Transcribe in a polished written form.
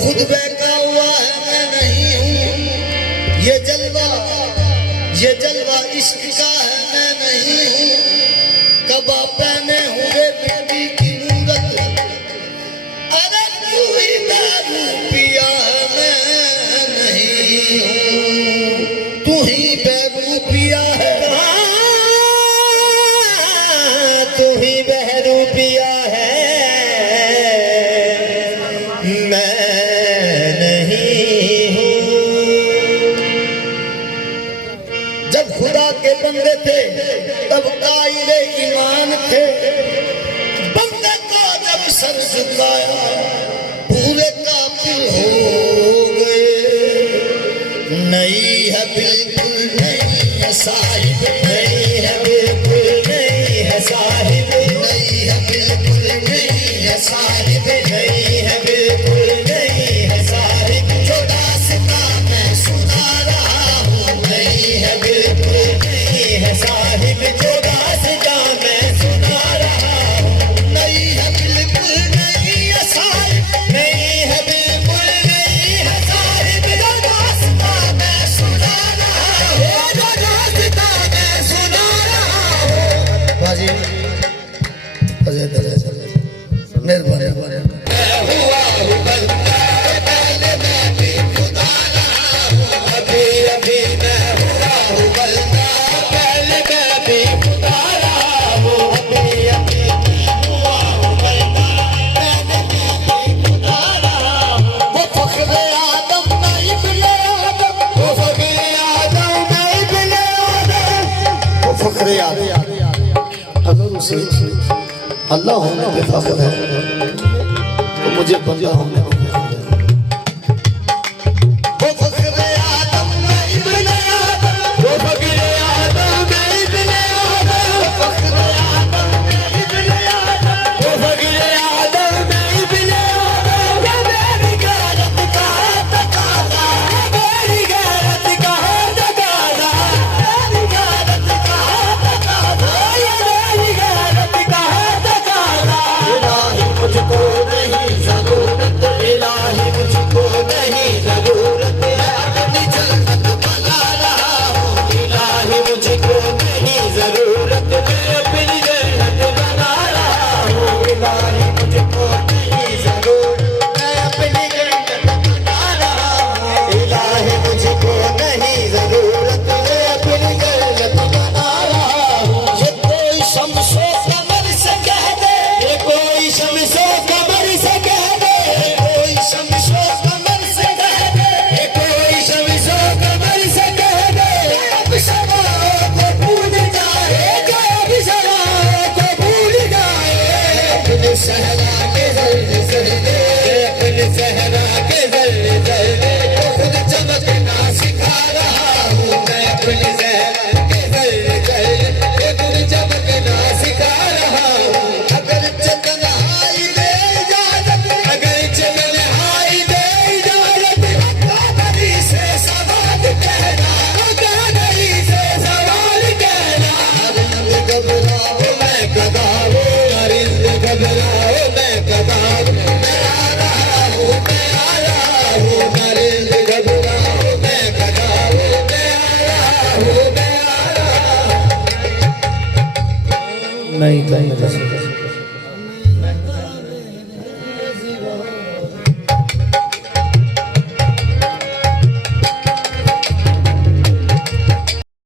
खुद बहका हुआ है मैं नहीं हूँ, ये जलवा इश्क का है मैं नहीं हूँ। कबा पहने हुए बेबी की मूरत, अरे तू ही दारू पिया है मैं नहीं हूँ, तू ही दारू पिया है, तू ही बहरू पिया है मैं नहीं हूँ। जब खुदा के बंदे थे तब कायदे ईमान थे, बंदे को जब सर झुकाया पूरे काफिर हो गए। नहीं है बिल्कुल नहीं है साहिब, नहीं है बिल्कुल नहीं है साहिब, नहीं है बिल्कुल नहीं है साहिब, नहीं है बिल्कुल नहीं है साहिब। जो दास्तां मैं सुना रहा हूँ नहीं है बिल्कुल नहीं है साहिब, जो दास्तां मैं सुना रहा हूँ नहीं है बिल्कुल नहीं है साहिब, नहीं है बिल्कुल नहीं है साहिब। जो दास्तां मैं सुना रहा हूँ, जो दास्तां मैं सुना रहा हूँ। बाजी मेहरबानी हुआ हूँ बंदा, पहले मैं भी खुदा रहा हूँ। अभी अभी मैं हुआ हूँ बंदा, पहले मैं भी खुदा रहा हूँ। अभी अभी मैं हुआ हूँ बंदा, पहले मैं भी खुदा रहा हूँ। वो फख्र आदम नहीं बिले आदम, वो फख्र आदम नहीं बिले आदम, वो फख्र आदम। अगर उसे अल्लाह होने पे फख्र है तो मुझे बंदा होने पे नहीं